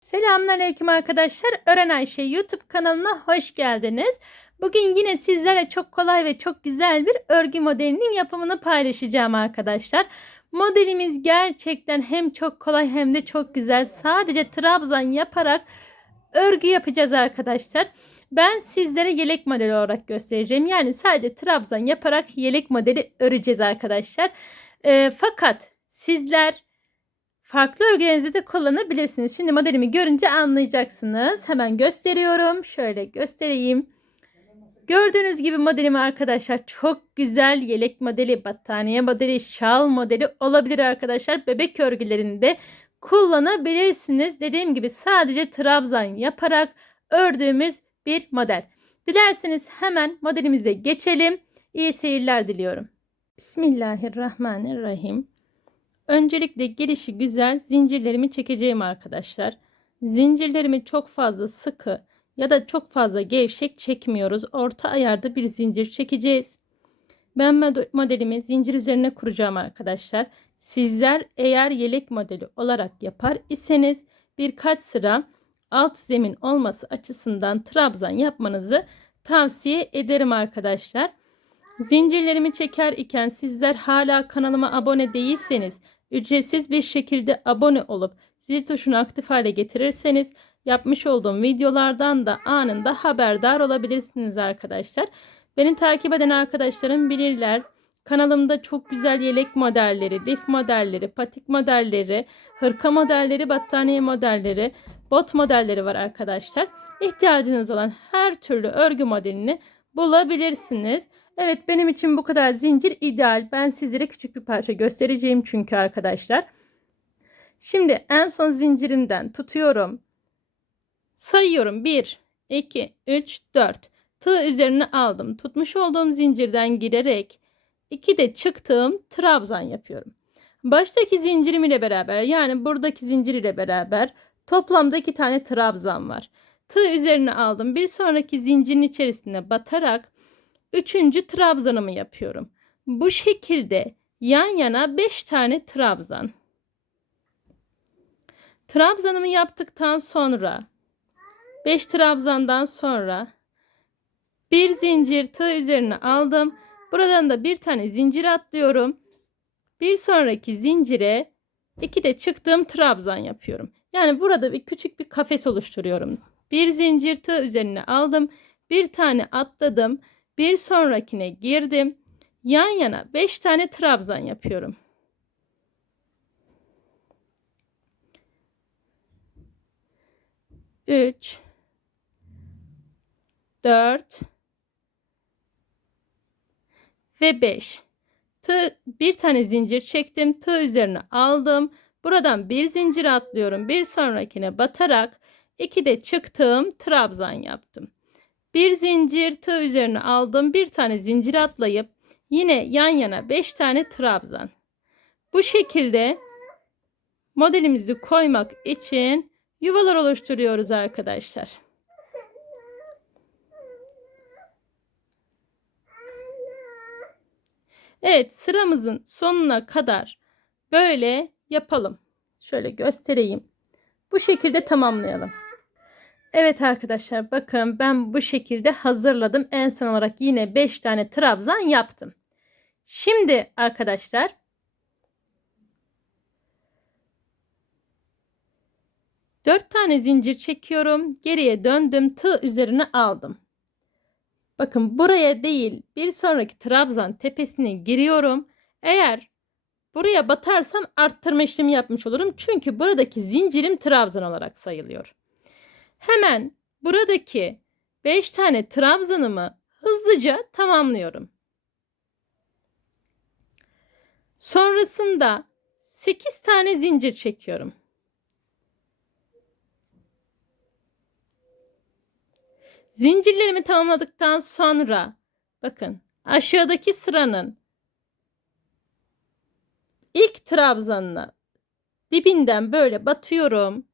Selamünaleyküm arkadaşlar. Öğren Ayşe YouTube kanalına hoş geldiniz. Bugün yine sizlerle çok kolay ve çok güzel bir örgü modelinin yapımını paylaşacağım arkadaşlar. Modelimiz gerçekten hem çok kolay hem de çok güzel. Sadece trabzan yaparak örgü yapacağız arkadaşlar. Ben sizlere yelek modeli olarak göstereceğim. Yani sadece trabzan yaparak yelek modeli öreceğiz arkadaşlar. Fakat sizler farklı örgülerinizde de kullanabilirsiniz. Şimdi modelimi görünce anlayacaksınız. Hemen gösteriyorum. Şöyle göstereyim. Gördüğünüz gibi modelimi arkadaşlar çok güzel yelek modeli, battaniye modeli, şal modeli olabilir arkadaşlar. Bebek örgülerinde kullanabilirsiniz. Dediğim gibi sadece trabzan yaparak ördüğümüz bir model. Dilerseniz hemen modelimize geçelim. İyi seyirler diliyorum. Bismillahirrahmanirrahim. Öncelikle gelişi güzel zincirlerimi çekeceğim arkadaşlar. Zincirlerimi çok fazla sıkı ya da çok fazla gevşek çekmiyoruz. Orta ayarda bir zincir çekeceğiz. Ben modelimi zincir üzerine kuracağım arkadaşlar. Sizler eğer yelek modeli olarak yapar iseniz birkaç sıra alt zemin olması açısından trabzan yapmanızı tavsiye ederim arkadaşlar. Zincirlerimi çeker iken sizler hala kanalıma abone değilseniz ücretsiz bir şekilde abone olup zil tuşunu aktif hale getirirseniz yapmış olduğum videolardan da anında haberdar olabilirsiniz arkadaşlar. Beni takip eden arkadaşlarım bilirler. Kanalımda çok güzel yelek modelleri, lif modelleri, patik modelleri, hırka modelleri, battaniye modelleri, bot modelleri var arkadaşlar. İhtiyacınız olan her türlü örgü modelini bulabilirsiniz. Evet, benim için bu kadar zincir ideal. Ben sizlere küçük bir parça göstereceğim çünkü arkadaşlar. Şimdi en son zincirimden tutuyorum. Sayıyorum. 1, 2, 3, 4. Tığ üzerine aldım. Tutmuş olduğum zincirden girerek 2 de çıktığım trabzan yapıyorum. Baştaki zincirim ile beraber, yani buradaki zincir ile beraber toplamda 2 tane trabzan var. Tığ üzerine aldım. Bir sonraki zincirin içerisine batarak 3. trabzanımı yapıyorum. Bu şekilde yan yana 5 tane trabzan. Trabzanımı yaptıktan sonra 5 trabzandan sonra bir zincir tığ üzerine aldım. Buradan da bir tane zincir atlıyorum. Bir sonraki zincire 2 de çıktığım trabzan yapıyorum. Yani burada küçük bir kafes oluşturuyorum. Bir zincir tığ üzerine aldım. Bir tane atladım. Bir sonrakine girdim. Yan yana 5 tane trabzan yapıyorum. Üç, 4 ve 5. Bir tane zincir çektim. Tığ üzerine aldım. Buradan bir zincir atlıyorum. Bir sonrakine batarak 2 de çıktığım trabzan yaptım. Bir zincir tığ üzerine aldım. Bir tane zincir atlayıp yine yan yana 5 tane trabzan. Bu şekilde modelimizi koymak için yuvalar oluşturuyoruz arkadaşlar. Evet, sıramızın sonuna kadar böyle yapalım. Şöyle göstereyim. Bu şekilde tamamlayalım. Evet arkadaşlar, bakın ben bu şekilde hazırladım. En son olarak yine 5 tane trabzan yaptım. Şimdi arkadaşlar 4 tane zincir çekiyorum. Geriye döndüm. Tığ üzerine aldım. Bakın buraya değil, bir sonraki trabzan tepesine giriyorum. Eğer buraya batarsam arttırma işlemi yapmış olurum. Çünkü buradaki zincirim trabzan olarak sayılıyor. Hemen buradaki 5 tane trabzanımı hızlıca tamamlıyorum. Sonrasında 8 tane zincir çekiyorum. Zincirlerimi tamamladıktan sonra bakın aşağıdaki sıranın ilk trabzanına dibinden böyle batıyorum.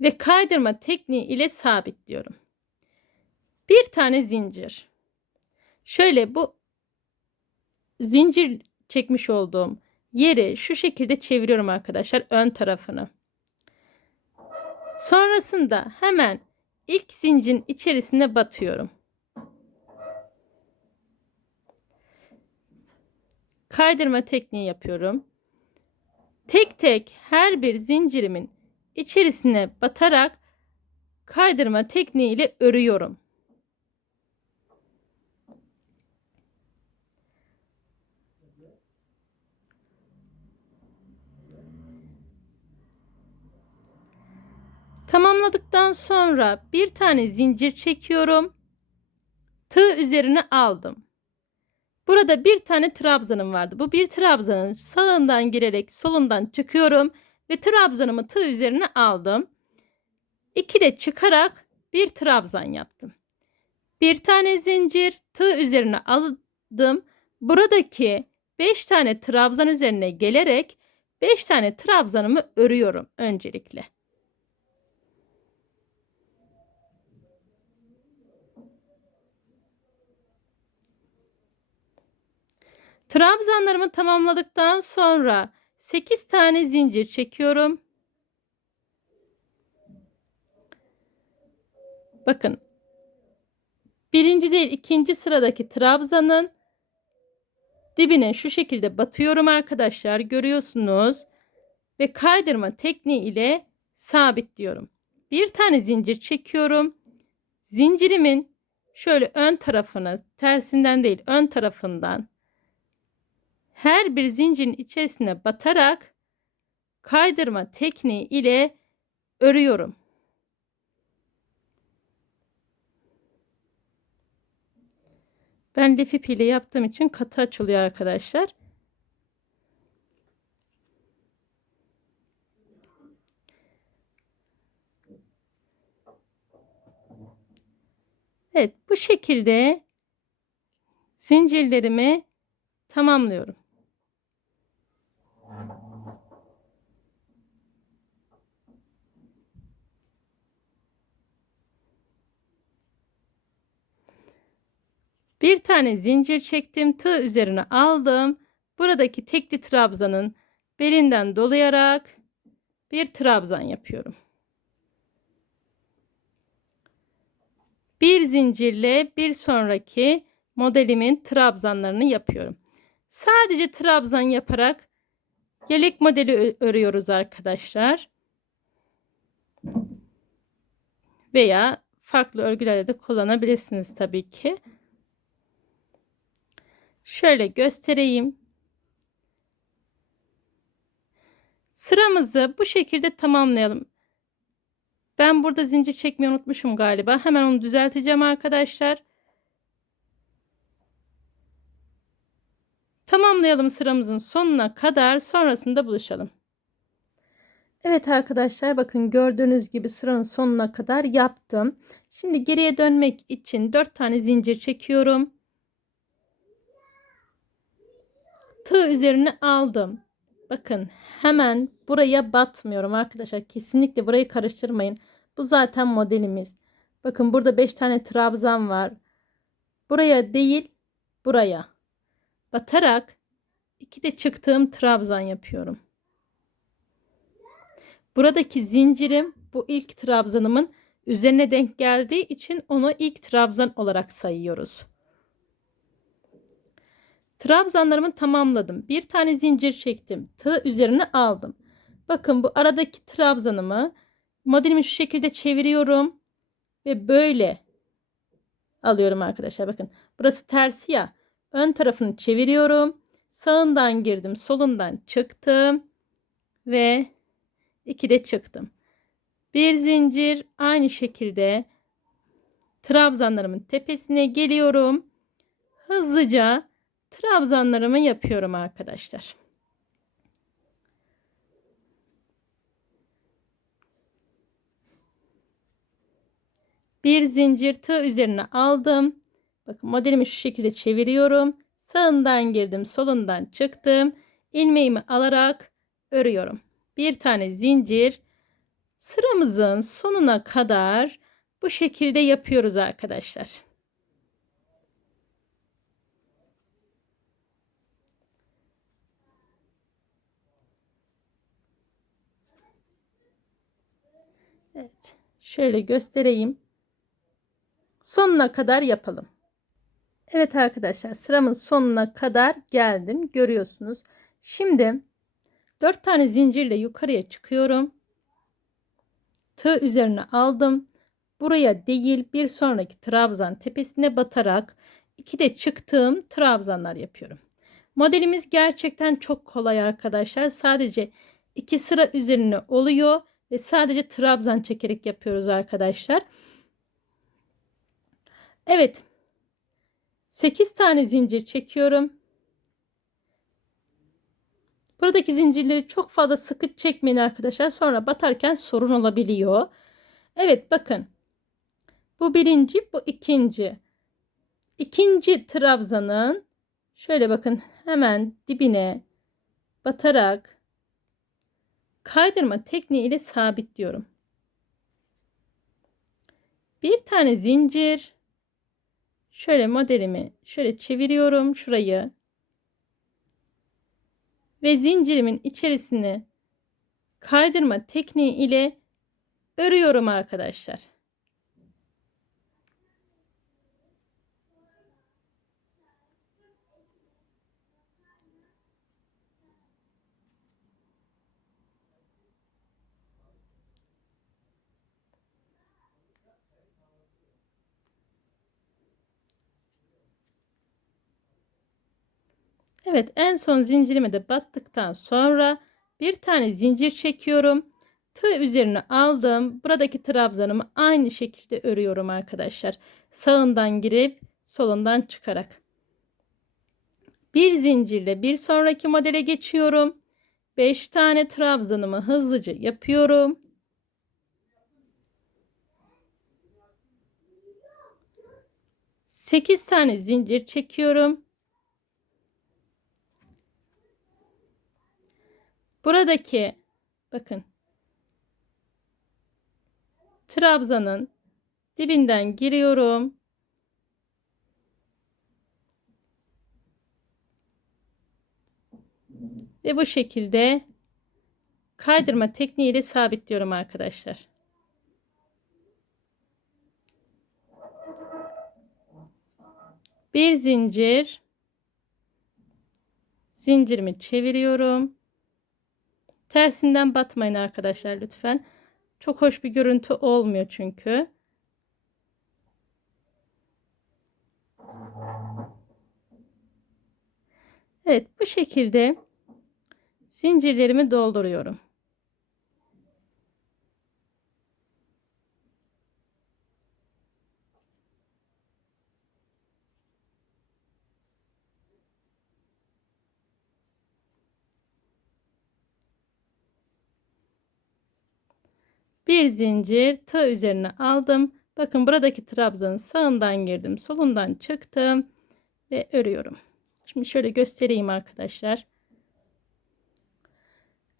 Ve kaydırma tekniği ile sabitliyorum. Bir tane zincir. Şöyle bu zincir çekmiş olduğum yeri şu şekilde çeviriyorum arkadaşlar, ön tarafını. Sonrasında hemen ilk zincirin içerisine batıyorum. Kaydırma tekniği yapıyorum. Tek tek her bir zincirimin içerisine batarak kaydırma tekniği ile örüyorum. Tamamladıktan sonra bir tane zincir çekiyorum. Tığ üzerine aldım. Burada bir tane trabzanım vardı. Bu bir trabzanın sağından girerek solundan çıkıyorum ve trabzanımı tığ üzerine aldım. 2 de çıkarak bir trabzan yaptım. Bir tane zincir, tığ üzerine aldım. Buradaki 5 tane trabzan üzerine gelerek 5 tane trabzanımı örüyorum öncelikle. Trabzanlarımı tamamladıktan sonra 8 tane zincir çekiyorum. Bakın, birinci değil ikinci sıradaki trabzanın dibine şu şekilde batıyorum arkadaşlar, görüyorsunuz ve kaydırma tekniği ile sabitliyorum. Bir tane zincir çekiyorum. Zincirimin şöyle ön tarafına, tersinden değil ön tarafından her bir zincirin içerisine batarak kaydırma tekniği ile örüyorum. Ben lif ipiyle yaptığım için katı açılıyor arkadaşlar. Evet, bu şekilde zincirlerimi tamamlıyorum. Bir tane zincir çektim, tığ üzerine aldım. Buradaki tekli trabzanın belinden dolayarak bir trabzan yapıyorum. Bir zincirle bir sonraki modelimin trabzanlarını yapıyorum. Sadece trabzan yaparak yelek modeli örüyoruz arkadaşlar. Veya farklı örgülerde de kullanabilirsiniz tabii ki. Şöyle göstereyim. Sıramızı bu şekilde tamamlayalım. Ben burada zincir çekmeyi unutmuşum galiba. Hemen onu düzelteceğim arkadaşlar. Tamamlayalım sıramızın sonuna kadar, sonrasında buluşalım. Evet arkadaşlar, bakın gördüğünüz gibi sıranın sonuna kadar yaptım. Şimdi geriye dönmek için 4 tane zincir çekiyorum. Tığ üzerine aldım. Bakın, hemen buraya batmıyorum arkadaşlar. Kesinlikle burayı karıştırmayın. Bu zaten modelimiz. Bakın, burada 5 tane trabzan var. Buraya değil, buraya batarak 2 de çıktığım trabzan yapıyorum. Buradaki zincirim bu ilk trabzanımın üzerine denk geldiği için onu ilk trabzan olarak sayıyoruz. Trabzanlarımı tamamladım. Bir tane zincir çektim. Tığ üzerine aldım. Bakın, bu aradaki trabzanımı modelimi şu şekilde çeviriyorum ve böyle alıyorum arkadaşlar. Bakın, burası tersi ya. Ön tarafını çeviriyorum. Sağından girdim, solundan çıktım ve 2 de çıktım. Bir zincir, aynı şekilde trabzanlarımın tepesine geliyorum. Hızlıca trabzanlarımı yapıyorum arkadaşlar. Bir zincir, tığ üzerine aldım. Bakın, modelimi şu şekilde çeviriyorum. Sağından girdim, solundan çıktım. İlmeğimi alarak örüyorum. Bir tane zincir. Sıramızın sonuna kadar bu şekilde yapıyoruz arkadaşlar. Evet. Şöyle göstereyim. Sonuna kadar yapalım. Evet arkadaşlar, sıramın sonuna kadar geldim. Görüyorsunuz. Şimdi 4 tane zincirle yukarıya çıkıyorum. Tığ üzerine aldım. Buraya değil, bir sonraki trabzan tepesine batarak 2 de çıktığım trabzanlar yapıyorum. Modelimiz gerçekten çok kolay arkadaşlar. Sadece 2 sıra üzerine oluyor ve sadece trabzan çekerek yapıyoruz arkadaşlar. Evet. 8 tane zincir çekiyorum. Buradaki zincirleri çok fazla sıkı çekmeyin arkadaşlar. Sonra batarken sorun olabiliyor. Evet, bakın. Bu birinci, bu ikinci. İkinci trabzanın şöyle bakın, hemen dibine batarak kaydırma tekniği ile sabitliyorum. Bir tane zincir. Şöyle modelimi şöyle çeviriyorum şurayı. Ve zincirimin içerisine kaydırma tekniği ile örüyorum arkadaşlar. Evet, en son zincirime de battıktan sonra bir tane zincir çekiyorum. Tığ üzerine aldım. Buradaki trabzanımı aynı şekilde örüyorum arkadaşlar. Sağından girip solundan çıkarak. Bir zincirle bir sonraki modele geçiyorum. 5 tane trabzanımı hızlıca yapıyorum. Sekiz tane zincir çekiyorum. Buradaki bakın trabzanın dibinden giriyorum. Ve bu şekilde kaydırma tekniğiyle sabitliyorum arkadaşlar. Bir zincir, zincirimi çeviriyorum. Tersinden batmayın arkadaşlar lütfen. Çok hoş bir görüntü olmuyor çünkü. Evet, bu şekilde zincirlerimi dolduruyorum. Bir zincir, tığ üzerine aldım. Bakın, buradaki trabzanın sağından girdim, solundan çıktım ve örüyorum. Şimdi şöyle göstereyim arkadaşlar.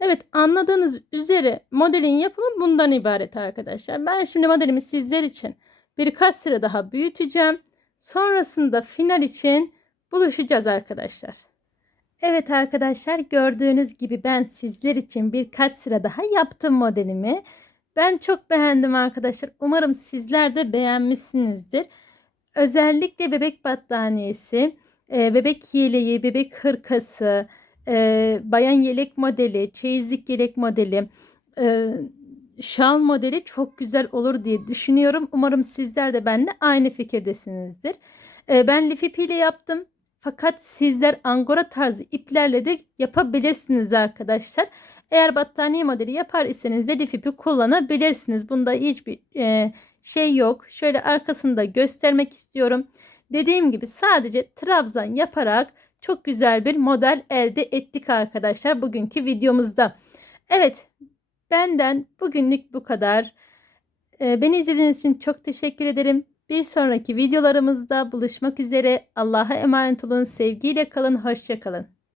Evet, anladığınız üzere modelin yapımı bundan ibaret arkadaşlar. Ben şimdi modelimi sizler için birkaç sıra daha büyüteceğim. Sonrasında final için buluşacağız arkadaşlar. Evet arkadaşlar, gördüğünüz gibi ben sizler için birkaç sıra daha yaptım modelimi. Ben çok beğendim arkadaşlar. Umarım sizler de beğenmişsinizdir. Özellikle bebek battaniyesi, bebek yeleği, bebek hırkası, bayan yelek modeli, çeyizlik yelek modeli, e, şal modeli çok güzel olur diye düşünüyorum. Umarım sizler de benimle aynı fikirdesinizdir. Ben lif ipiyle yaptım. Fakat sizler angora tarzı iplerle de yapabilirsiniz arkadaşlar. Eğer battaniye modeli yapar iseniz de lif ipi kullanabilirsiniz. Bunda hiçbir şey yok. Şöyle arkasını da göstermek istiyorum. Dediğim gibi sadece trabzan yaparak çok güzel bir model elde ettik arkadaşlar bugünkü videomuzda. Evet, benden bugünlük bu kadar. Beni izlediğiniz için çok teşekkür ederim. Bir sonraki videolarımızda buluşmak üzere. Allah'a emanet olun. Sevgiyle kalın. Hoşça kalın.